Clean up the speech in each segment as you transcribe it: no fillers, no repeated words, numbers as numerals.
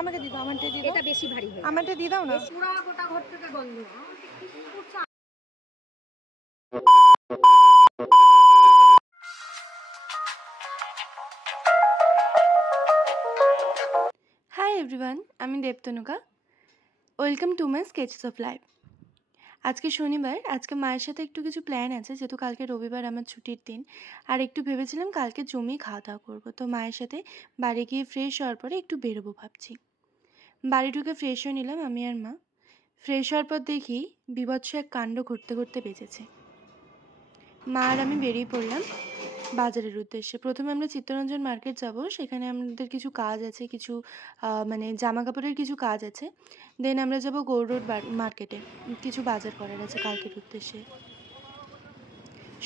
আমাকে দি দাও, আমারটা দি দাও। এটা বেশি ভারী হয়, আমারটা দি দাও না। পুরা গোটা ঘর থেকে গন্ধ। হাই এভরিওয়ান, আমি Debtanuka. Welcome to my sketches of life. আজকে শনিবার, আজকে মায়ের সাথে একটু কিছু প্ল্যান আছে, যেহেতু কালকে রবিবার আমার ছুটির দিন। আর একটু ভেবেছিলাম কালকে জমিয়ে খাওয়া দাওয়া করবো, তো মায়ের সাথে বাড়ি গিয়ে ফ্রেশ হওয়ার পরে একটু বেরোবো ভাবছি। বাড়ি ঢুকে ফ্রেশ হয়ে নিলাম আমি আর মা। ফ্রেশ হওয়ার পর দেখি বীভৎস এক কাণ্ড ঘটতে ঘটতে বেঁচেছে। মা আর আমি বেরিয়ে পড়লাম বাজারের উদ্দেশ্যে। প্রথমে আমরা চিত্তরঞ্জন মার্কেট যাব, সেখানে আমাদের কিছু কাজ আছে, কিছু মানে জামা কাপড়ের কিছু কাজ আছে। দেন আমরা যাব গৌড় রোড মার্কেটে, কিছু বাজার করার আছে কালকের উদ্দেশ্যে।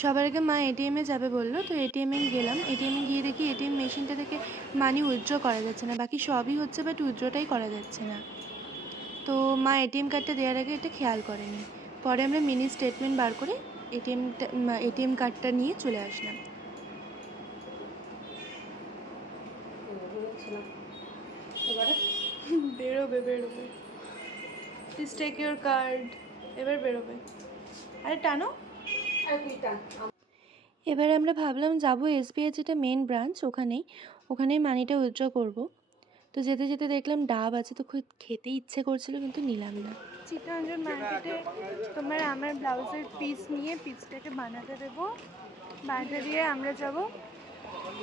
সবার আগে মা এটিএমে যাবে বললো, তো এটিএমে গেলাম। এটিএমে গিয়ে দেখি এটিএম মেশিনটা থেকে মানি উইথড্র করা যাচ্ছে না, বাকি সবই হচ্ছে বাট উইথড্রটাই করা যাচ্ছে না। তো মা এটিএম কার্ডটা দেওয়ার আগে এটা খেয়াল করেনি। পরে আমরা মিনি স্টেটমেন্ট বার করে এটিএম কার্ডটা নিয়ে চলে আসলাম। বেরোবে বেরোবে, প্লিজ টেক ইউর কার্ড। এবার বেরোবে, আরে টানো। এবার আমরা ভাবলাম যাবো এসবিআই যেটা মেন ব্রাঞ্চ, ওখানেই মানিটা উইথড্র করবো। তো যেতে যেতে দেখলাম ডাব আছে, তো খুব খেতে ইচ্ছে করছিল কিন্তু নিলাম না। চিত্তরঞ্জন মার্কেটে আমার ব্লাউজের পিস নিয়ে পিসটাকে বানাতে দেবো। বানাতে দিয়ে আমরা যাব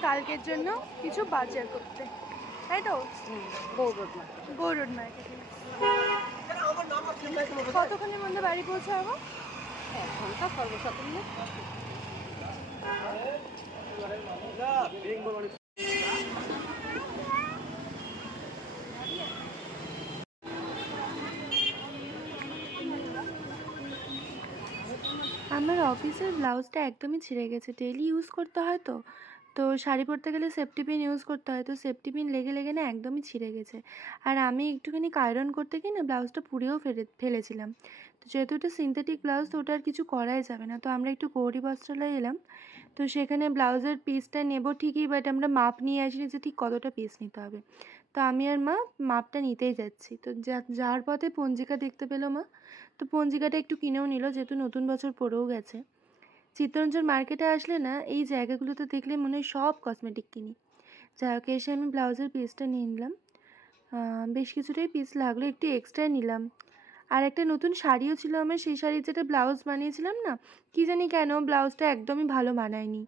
কালকের জন্য কিছু বাজার করতে, তাই তো? গৌড় রোড মার্কেটে। কতক্ষণের মধ্যে বাড়ি পৌঁছাবো? 1 ঘন্টা সর্বসাধারণ। আমার অফিসের ব্লাউজটা একদমই ছিঁড়ে গেছে, ডেইলি ইউজ করতে হয় তো। তো শাড়ি পরতে গেলে সেফটি পিন ইউজ করতে হয়, তো সেফটি পিন লেগে লেগে না একদমই ছিঁড়ে গেছে। আর আমি একটুখানি আয়রন করতে গিয়ে না ব্লাউজটা পুড়েও ফেলেছিলাম। তো যেহেতু এটা সিনথেটিক ব্লাউজ, তো ওটা আর কিছু করাই যাবে না। তো আমরা একটু গৌরী বস্ত্রালয়ে এলাম। তো সেখানে ব্লাউজের পিসটা নেব ঠিকই, বাট আমরা মাপ নিয়ে আসিনি যে ঠিক কতটা পিস নিতে হবে। তো আমি আর মা মাপটা নিতেই যাচ্ছি, তো যাওয়ার পথে পঞ্জিকা দেখতে পেলো মা। তো পঞ্জিকাটা একটু কিনেও নিল, যেহেতু নতুন বছর পড়েও গেছে। চিত্তরঞ্জন মার্কেটে আসলে না এই জায়গাগুলোতে দেখলে মনে হয় সব কসমেটিক কিনি। যাই হোক, এসে আমি ব্লাউজের পিসটা নিয়ে নিলাম। বেশ কিছুটাই পিস লাগলো, একটু এক্সট্রা নিলাম। আর একটা নতুন শাড়িও ছিল আমার, সেই শাড়ির যেটা ব্লাউজ বানিয়েছিলাম না, কি জানি কেন ব্লাউজটা একদমই ভালো মানায়নি।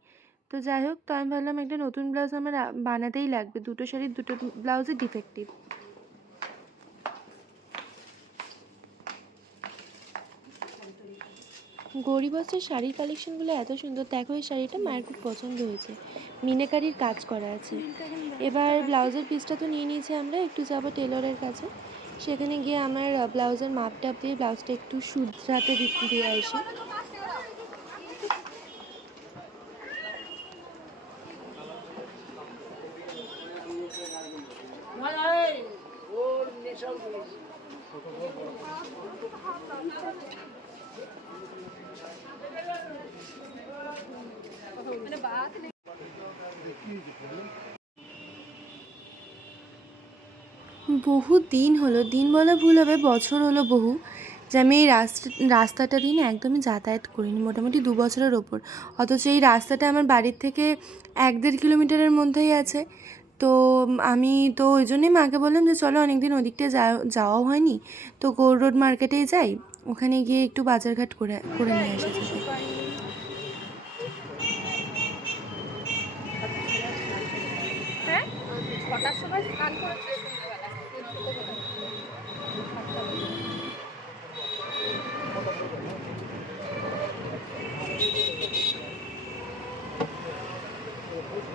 তো যাই হোক, তো আমি ভাবলাম একটা নতুন ব্লাউজ আমার বানাতেই লাগবে, দুটো শাড়ির দুটো ব্লাউজই ডিফেক্টিভ। গরিবস্ত্রের শাড়ির কালেকশনগুলো এত সুন্দর, দেখো এই শাড়িটা মায়ের খুব পছন্দ হয়েছে, মিনাকারির কাজ করা আছে। এবার ব্লাউজের পিসটা তো নিয়ে নিয়েছি, আমরা একটু যাবো টেলরের কাছে। সেখানে গিয়ে আমার ব্লাউজের মাপটাপ দিয়ে ব্লাউজটা একটু শুধরাতে দিয়ে আসি। বহু দিন হলো, দিন বলা ভুল হবে, বছর হলো বহু, যে আমি এই রাস্তাটা দিয়ে না একদমই যাতায়াত করিনি, মোটামুটি 2 বছরের ওপর। অথচ এই রাস্তাটা আমার বাড়ির থেকে 1-1.5 কিলোমিটারের মধ্যেই আছে। তো আমি তো ওই জন্যই মাকে বললাম যে চলো, অনেকদিন ওদিকটা যাওয়াও হয়নি, তো গৌড় রোড মার্কেটেই যাই, ওখানে গিয়ে একটু বাজারঘাট করে নিয়ে আসা যাবে। হ্যাঁ, 6টার সময় স্নান করেছে সন্ধ্যেবেলা।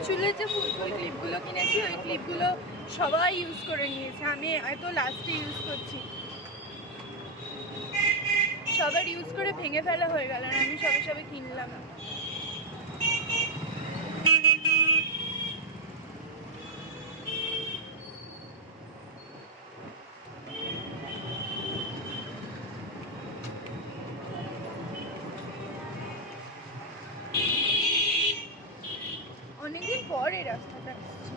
চুলের যে ফুলফুল ক্লিপগুলো কিনেছি, ওই ক্লিপগুলো সবাই ইউজ করে নিয়েছে, আমি হয়তো লাস্টে ইউজ করছি। সবার ইউজ করে ভেঙে ফেলা হয়ে গেল, আর আমি সবে সবে কিনলাম। অনেকদিন পর এই রাস্তাটা আসছে।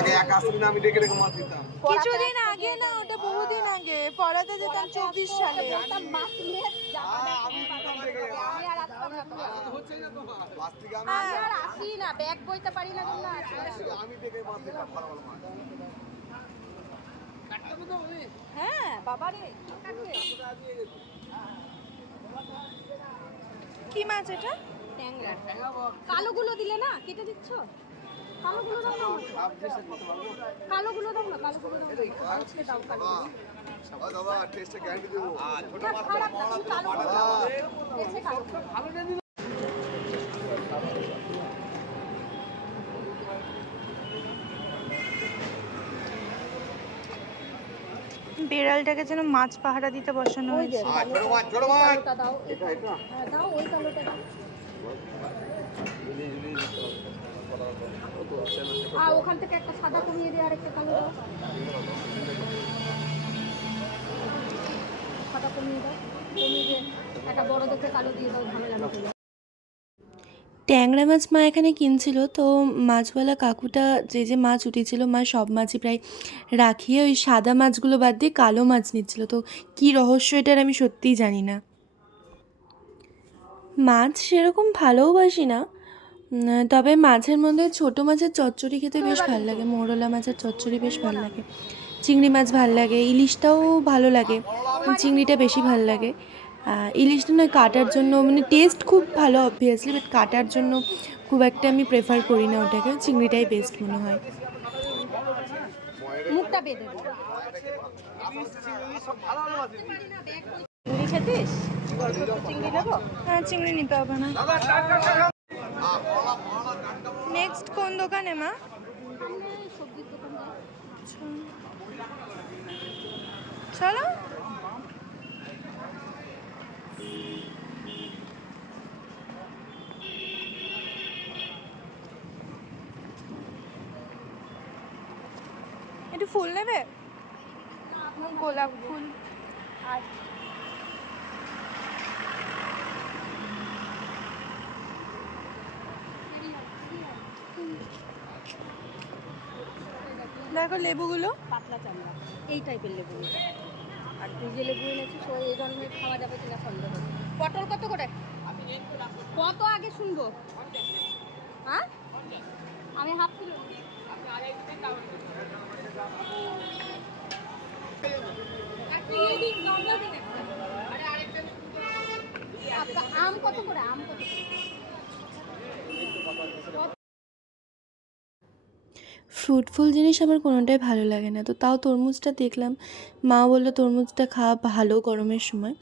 আগে একা আসতে না, আমি ডেকে ডেকে মাছ দিতাম। কিছুদিন আগে না, ওটা বহুদিন আগে পড়াতে যেতাম 24 সালে। মাছ নিয়ে আমি দিতাম ডেকে ডেকে। আমি আর আসতাম না তো। হচ্ছেই না তো মাছ। মাছ থেকে আমি আর আসি না, ব্যাগ বইতে পারি না জন্য আসি না। আমি ডেকে মাছ দিতাম, ভালো ভালো মাছ। হ্যাঁ বাবা রে, কি কাটবে? কি মাছ এটা? ট্যাংরা। কালোগুলো দিলে না, কেটে দিচ্ছ? কালোগুলো দাও না আমাকে। কালোগুলো দাও না, কালোগুলো দাও না। আজকে দাও কালোগুলো। দাদা টেস্টে গ্যারান্টি দেবো। না, খারাপ না, তুমি কালোগুলো দাও। এসে কালোগুলো। বিড়ালটাকে যেন মাছ পাহারা দিতে বসানো ওই যে হয়েছে। ছোট মাছ, ছোট মাছ। কালোটা দাও। হ্যাঁ দাও, ওই কালোটা দাও। আর ওখান থেকে একটা সাদা কমিয়ে দিয়ে আর একটা কালো দাও। সাদা কমিয়ে দাও, কমিয়ে দিয়ে একটা বড় দেখে কালো দিয়ে দাও, ঝামেলা মিটে যাবে। ট্যাংরা মাছ মা এখানে কিনছিল, তো মাছওয়ালা কাকুটা যে যে মাছ উঠেছিল মা সব মাছই প্রায় রাখিয়ে ওই সাদা মাছগুলো বাদ দিয়ে কালো মাছ নিচ্ছিল। তো কী রহস্য এটার আমি সত্যিই জানি না। মাছ সেরকম ভালোবাসি না, তবে মাছের মধ্যে ছোটো মাছের চচ্চড়ি খেতে বেশ ভালো লাগে, মৌরলা মাছের চচ্চড়ি বেশ ভালো লাগে, চিংড়ি মাছ ভালো লাগে, ইলিশটাও ভালো লাগে, চিংড়িটা বেশি ভালো লাগে। ইলিশটা নয় কাটার জন্য, মানে টেস্ট খুব ভালো অবভিয়াসলি, বাট কাটার জন্য খুব একটা আমি প্রেফার করি না ওটাকে, চিংড়িটাই বেস্ট মনে হয়। মুখটা বেঁধে দাও। চিংড়ি খেতিস? গল্প চিংড়ি নেবো? হ্যাঁ, চিংড়ি নিতে হবে না। নেক্সট কোন দোকানে মা? সবজির দোকান যাই। চলো। একটু ফুল নেবে? গোলাপ ফুল। আর দেখো লেবুগুলো। পাতলা চামড়া, এই টাইপের লেবু। আর তুই যে লেবু এনেছিস ওই এই ধরনের খাওয়া যাবে কিনা সন্দেহ। পটল কত করে? কত আগে শুনবো? হ্যাঁ, আমি হাফ কিলো। আচ্ছা, আম কত করে? আম কত করে? ফ্রুটফুল জিনিস আমার কোনোটাই ভালো লাগে না, তো তাও তরমুজটা দেখলাম, মা বললো তরমুজটা খাওয়া ভালো গরমের সময়।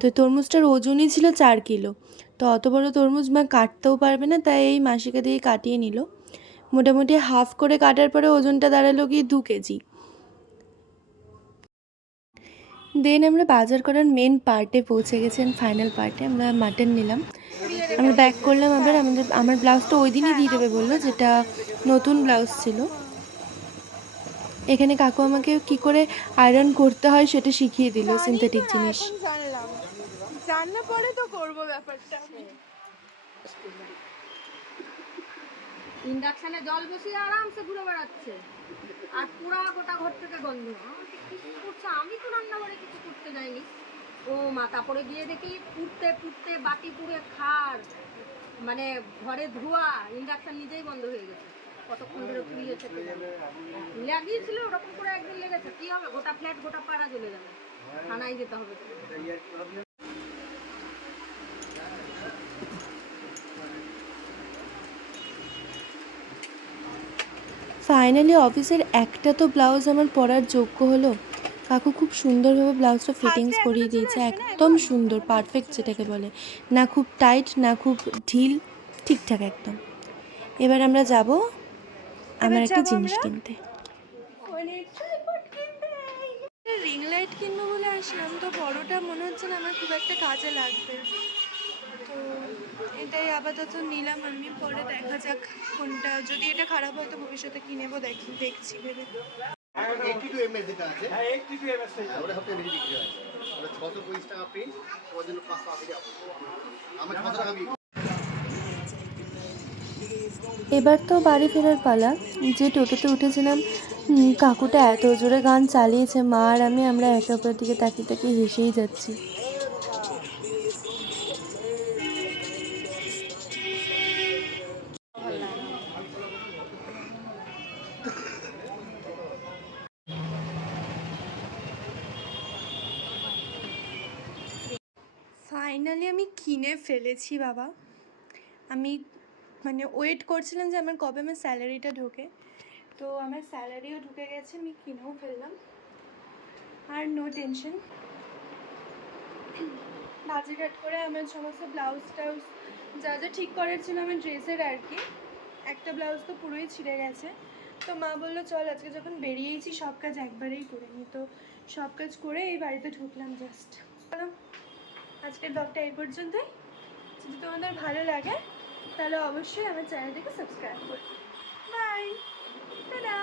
তো তরমুজটার ওজনই ছিল 4 কিলো। তো অত বড় তরমুজ মা কাটতেও পারবে না, তাই এই মাসিকে দিয়ে কাটিয়ে নিল। মোটামুটি হাফ করে কাটার পরে ওজনটা দাঁড়ালো কি 2 কেজি। দেন আমরা বাজার করার মেন পার্টে পৌঁছে গেছেন, ফাইনাল পার্টে। আমরা মাটন নিলাম, আমরা ব্যাক করলাম। আবার আমার ব্লাউজটা ওই দিনই দিয়ে দেবে বললো, যেটা নতুন ব্লাউজ ছিল। এখানে কাকু আমাকে কি করে আয়রন করতে হয় সেটা শিখিয়ে দিল, সিনথেটিক জিনিস। জানলে পরে তো করবো ব্যাপারটা। ইন্ডাকশনে জল বসিয়ে আরামসে ঘুরে বেড়াচ্ছে, আর পুরা গোটা ঘর থেকে গন্ধ। কি করছে? আমি তো রান্নাঘরে কিছু করতে যাইনি। ও মা, তারপরে গিয়ে দেখি পুড়তে পুড়তে বাটি পুড়ে খাড়, মানে ঘরে ধোয়া, ইন্ডাকশন নিজেই বন্ধ হয়ে গেছে। কতক্ষণ ধরে পুড়িয়েছে লাগিয়েছিল, ওরকম করে একদিন লেগেছে। কি হবে? গোটা ফ্ল্যাট গোটা পাড়া জ্বলে যাবে, থানায় যেতে হবে। ফাইনালি অফিসের একটা তো ব্লাউজ আমার পরার যোগ্য হলো। কাকু খুব সুন্দরভাবে ব্লাউজটা ফিটিংস করিয়ে দিয়েছে, একদম সুন্দর, পারফেক্ট যেটাকে বলে, না খুব টাইট না খুব ঢিল, ঠিকঠাক একদম। এবার আমরা যাব আমার একটা জিনিস কিনতে। রিং লাইট কিনবো বলে আসলাম, তো বড়টা মনে হচ্ছে না আমার খুব একটা কাজে লাগবে, তো এটাই আপাতত নিলাম আমি। পরে দেখা যাক কোনটা, যদি এটা খারাপ হয় তো ভবিষ্যতে কি নেবো দেখছি ভেবে। 82 ml যেটা আছে, হ্যাঁ 82 ml ওটা সবচেয়ে বেশি বিক্রি হয়। ওটা 625 টাকা পিস, ওর জন্য 500 টাকা। আমি 600 টাকা বিক্রি। এবার তো বাড়ি ফেরার পালা। যে টোটোতে উঠেছিলাম, কাকুটা এত জোরে গান চালিয়েছে, মা আর আমরা একে অপরের দিকে তাকিয়ে তাকিয়ে হেসেই যাচ্ছি। ফাইনালি আমি কিনে ফেলেছি বাবা। আমি মানে ওয়েট করছিলাম যে কবে আমার স্যালারিটা ঢোকে। তো আমার স্যালারিও ঢুকে গেছে, আমি কিনেও ফেললাম। আর নো টেনশন। বাজারঘাট করে আমার সমস্ত ব্লাউজ টাউজ যা যা ঠিক করার ছিল আমার ড্রেসের আর কি, একটা ব্লাউজ তো পুরোই ছিঁড়ে গেছে। তো মা বললো চল আজকে যখন বেরিয়েছি সব কাজ একবারেই করে নিই। তো সব কাজ করে এই বাড়িতে ঢুকলাম জাস্ট। আজকের ব্লগটা এই পর্যন্তই। যদি তোমাদের ভালো লাগে তাহলে অবশ্যই আমার চ্যানেলটাকে সাবস্ক্রাইব করো। Bye, tata.